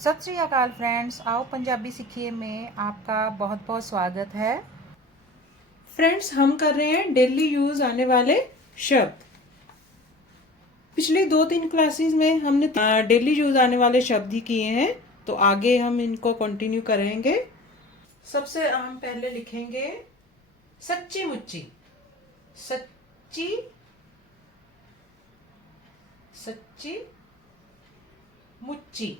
सत श्री अकाल फ्रेंड्स, आओ पंजाबी सीखिए में आपका बहुत बहुत स्वागत है। फ्रेंड्स, हम कर रहे हैं डेली यूज आने वाले शब्द। पिछले 2-3 क्लासेस में हमने डेली यूज आने वाले शब्द ही किए हैं, तो आगे हम इनको कंटिन्यू करेंगे। सबसे हम पहले लिखेंगे सच्ची मुच्ची। सच्ची सच्ची मुच्ची।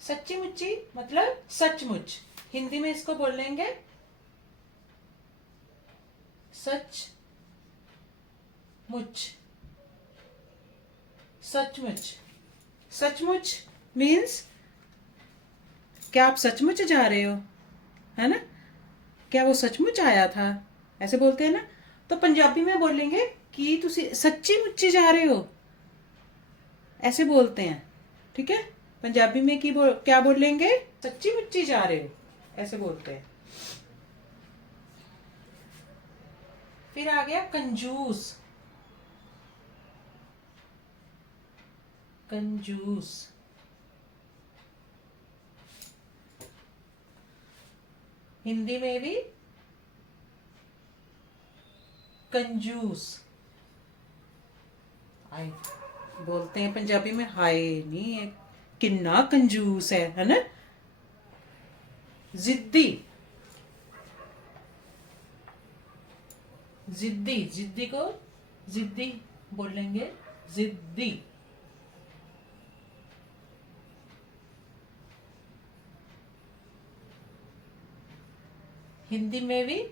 सच्ची मुच्ची मतलब सचमुच। हिंदी में इसको बोलेंगे सच मुच। सचमुच। सचमुच मीन्स क्या आप सचमुच जा रहे हो, है ना? क्या वो सचमुच आया था, ऐसे बोलते हैं ना। तो पंजाबी में बोलेंगे कि तुसी सच्ची मुच्ची जा रहे हो, ऐसे बोलते हैं। ठीक है, पंजाबी में क्या बोलेंगे? सच्ची मुच्ची जा रहे हो, ऐसे बोलते हैं। फिर आ गया कंजूस। कंजूस। हिंदी में भी कंजूस। आए बोलते हैं पंजाबी में, हाय नहीं है, किन्ना कंजूस है ना। जिद्दी। जिद्दी। जिद्दी को जिद्दी बोलेंगे, जिद्दी। हिंदी में भी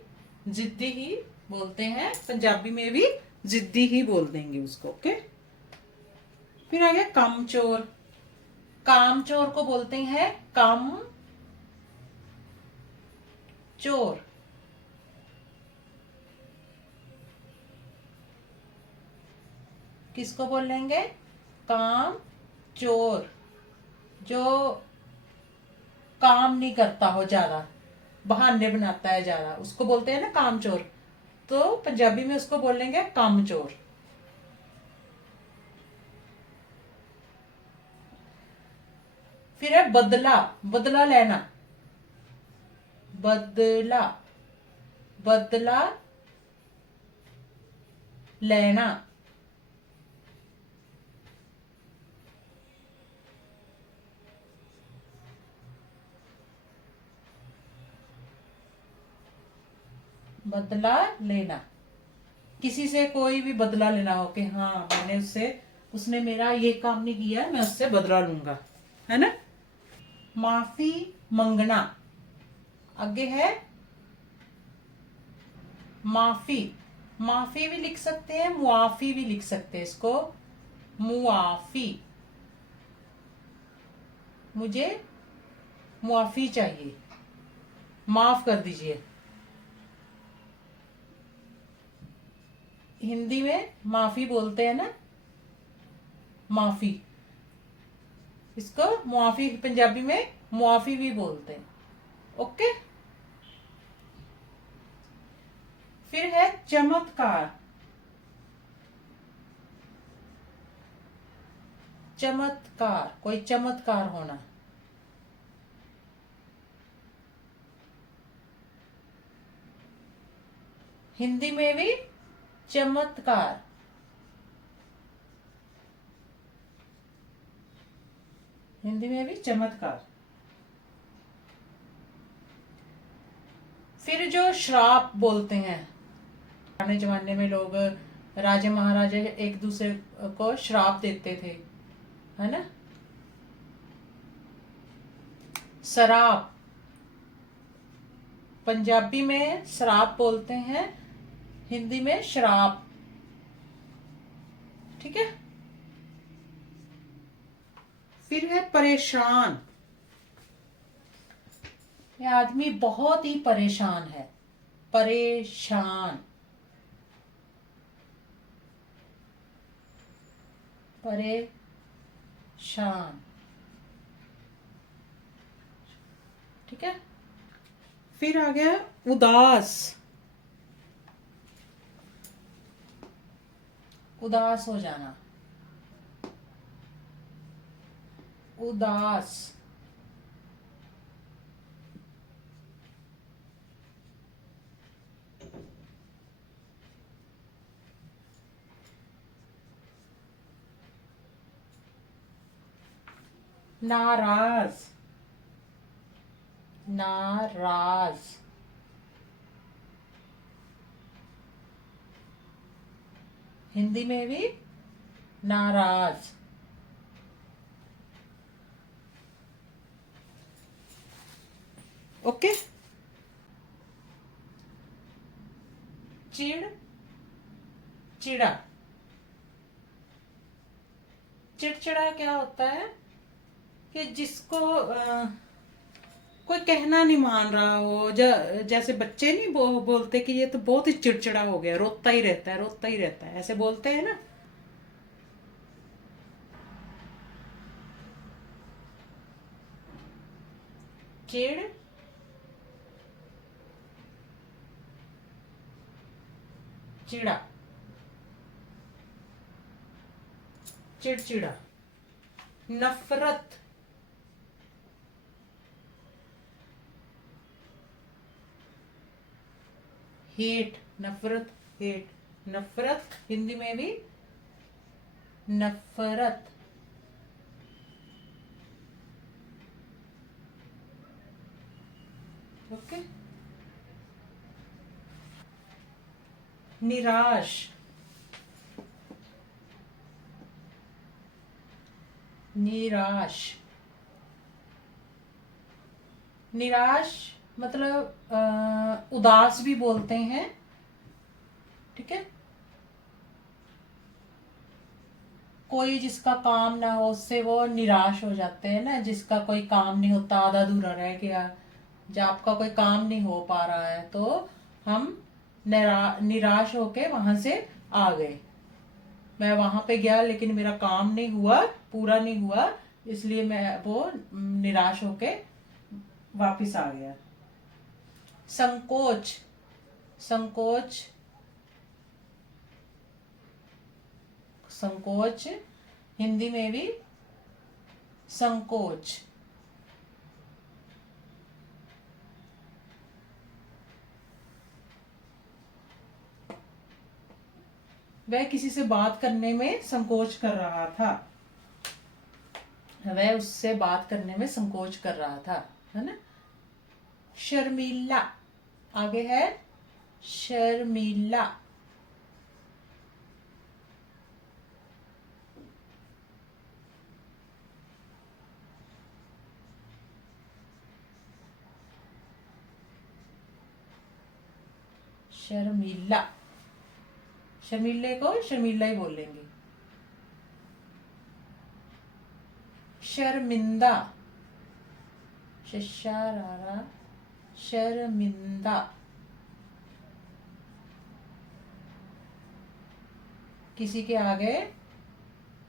जिद्दी ही बोलते हैं, पंजाबी में भी जिद्दी ही बोल देंगे उसको। ओके। फिर आ गया कामचोर। कामचोर को बोलते हैं कम चोर। किसको बोलेंगे? काम चोर। जो काम नहीं करता हो, ज्यादा बहाने बनाता है ज्यादा, उसको बोलते हैं ना कामचोर। तो पंजाबी में उसको बोलेंगे कामचोर। फिर है बदला। बदला लेना। बदला। बदला लेना। बदला लेना। किसी से कोई भी बदला लेना हो कि हाँ मैंने उसने मेरा ये काम नहीं किया, मैं उससे बदला लूंगा, है ना। माफी मंगना। आगे है माफी। माफी भी लिख सकते हैं, मुआफी भी लिख सकते हैं इसको। मुआफी। मुझे मुआफी चाहिए, माफ कर दीजिए। हिंदी में माफी बोलते हैं ना, माफी। इसको मुआफी, पंजाबी में मुआफी भी बोलते हैं। ओके। फिर है चमत्कार। चमत्कार, कोई चमत्कार होना। हिंदी में भी चमत्कार। हिंदी में भी चमत्कार। फिर जो श्राप बोलते हैं, पुराने जमाने में लोग, राजा महाराजा एक दूसरे को श्राप देते थे, है ना। शराब। पंजाबी में शराब बोलते हैं, हिंदी में शराब। ठीक है। फिर है परेशान। ये आदमी बहुत ही परेशान है। परेशान। परेशान। ठीक है। फिर आ गया उदास। उदास हो जाना। उदास। नाराज, नाराज। हिंदी में भी नाराज। ओके। चिड़, चिड़ा। चिड़चिड़ा क्या होता है कि जिसको कोई कहना नहीं मान रहा हो, जैसे बच्चे नहीं बोलते कि ये तो बहुत ही चिड़चिड़ा हो गया, रोता ही रहता है, रोता ही रहता है, ऐसे बोलते हैं ना। चिड़, चिड़ा, चिड़चिड़ा। नफरत, हेट, नफरत, हेट। नफरत हिंदी में भी नफरत। ओके। निराश, निराश। निराश मतलब उदास भी बोलते हैं, ठीक है। कोई जिसका काम ना हो उससे वो निराश हो जाते हैं ना, जिसका कोई काम नहीं होता, आधा अधूरा रह गया, जब आपका कोई काम नहीं हो पा रहा है तो हम निराश होके वहां से आ गए। मैं वहां पे गया लेकिन मेरा काम नहीं हुआ, पूरा नहीं हुआ, इसलिए मैं वो निराश होके वापिस आ गया। संकोच, संकोच, संकोच हिंदी में भी संकोच। वह किसी से बात करने में संकोच कर रहा था, वह उससे बात करने में संकोच कर रहा था, है ना। शर्मीला, आगे है शर्मीला। शर्मीला, शर्मीले को शर्मीला ही बोलेंगे। शर्मिंदा, शशारारा, शर्मिंदा। किसी के आगे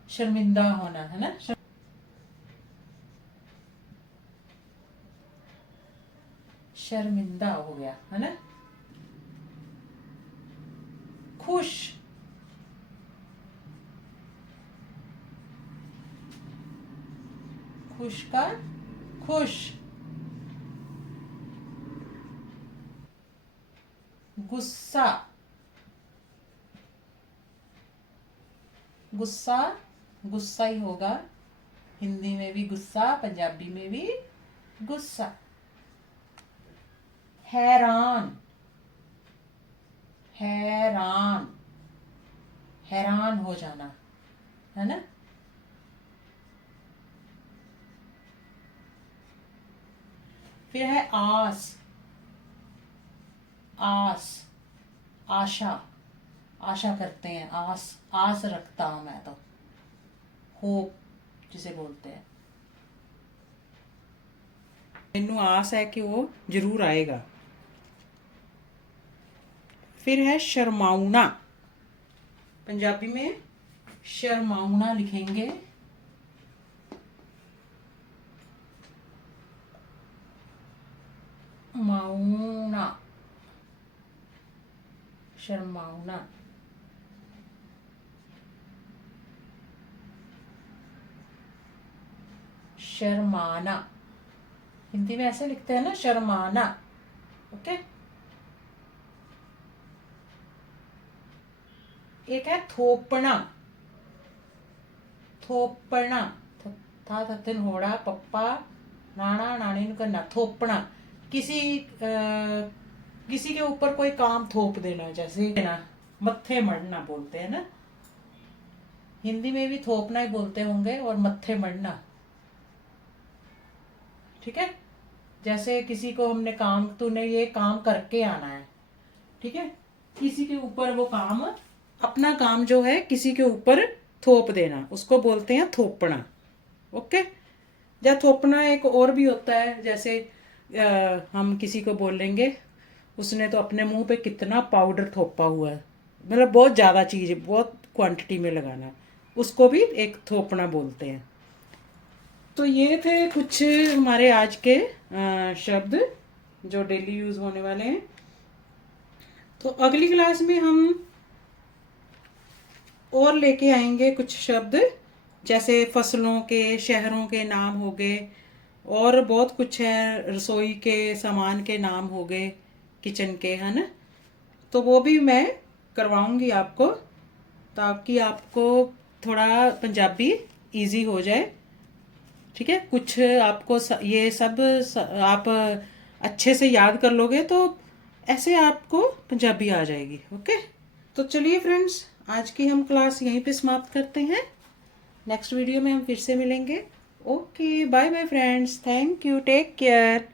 शर्मिंदा होना, है ना। शर्मिंदा हो गया, है ना। खुश, खुश का खुश। गुस्सा, गुस्सा गुस्सा ही होगा, हिंदी में भी गुस्सा, पंजाबी में भी गुस्सा। हैरान, हैरान, हैरान हो जाना, है ना। फिर है आस, आस, आशा, आशा करते हैं, आस, आस रखता हूं मैं तो, होप जिसे बोलते हैं। मैनू आस है कि वो जरूर आएगा। फिर है शर्माउना, पंजाबी में शर्माउना लिखेंगे। माउना, शर्माउना। शर्माना हिंदी में ऐसे लिखते हैं ना, शर्माना। ओके। एक है थोपना, थोपना, था थथिन होड़ा पप्पा नाना नानी नु करना थोपना किसी के ऊपर कोई काम थोप देना, जैसे ना मत्थे मढ़ना बोलते हैं ना, हिंदी में भी थोपना ही बोलते होंगे और मत्थे मढ़ना। ठीक है, जैसे किसी को हमने काम, तूने ये काम करके आना है, ठीक है, किसी के ऊपर वो काम, अपना काम जो है किसी के ऊपर थोप देना, उसको बोलते हैं थोपना। ओके, या थोपना एक और भी होता है, जैसे हम किसी को बोलेंगे उसने तो अपने मुंह पे कितना पाउडर थोपा हुआ है, मतलब बहुत ज़्यादा चीज़ बहुत क्वांटिटी में लगाना, उसको भी एक थोपना बोलते हैं। तो ये थे कुछ हमारे आज के शब्द जो डेली यूज़ होने वाले हैं। तो अगली क्लास में हम और लेके आएंगे कुछ शब्द, जैसे फसलों के, शहरों के नाम हो गए, और बहुत कुछ है, रसोई के सामान के नाम हो गए, किचन के, है ना। तो वो भी मैं करवाऊंगी आपको, ताकि आपको थोड़ा पंजाबी इजी हो जाए। ठीक है, कुछ आपको ये सब आप अच्छे से याद कर लोगे तो ऐसे आपको पंजाबी आ जाएगी। ओके, तो चलिए फ्रेंड्स, आज की हम क्लास यहीं पे समाप्त करते हैं। नेक्स्ट वीडियो में हम फिर से मिलेंगे। Okay, bye bye friends, thank you, take care.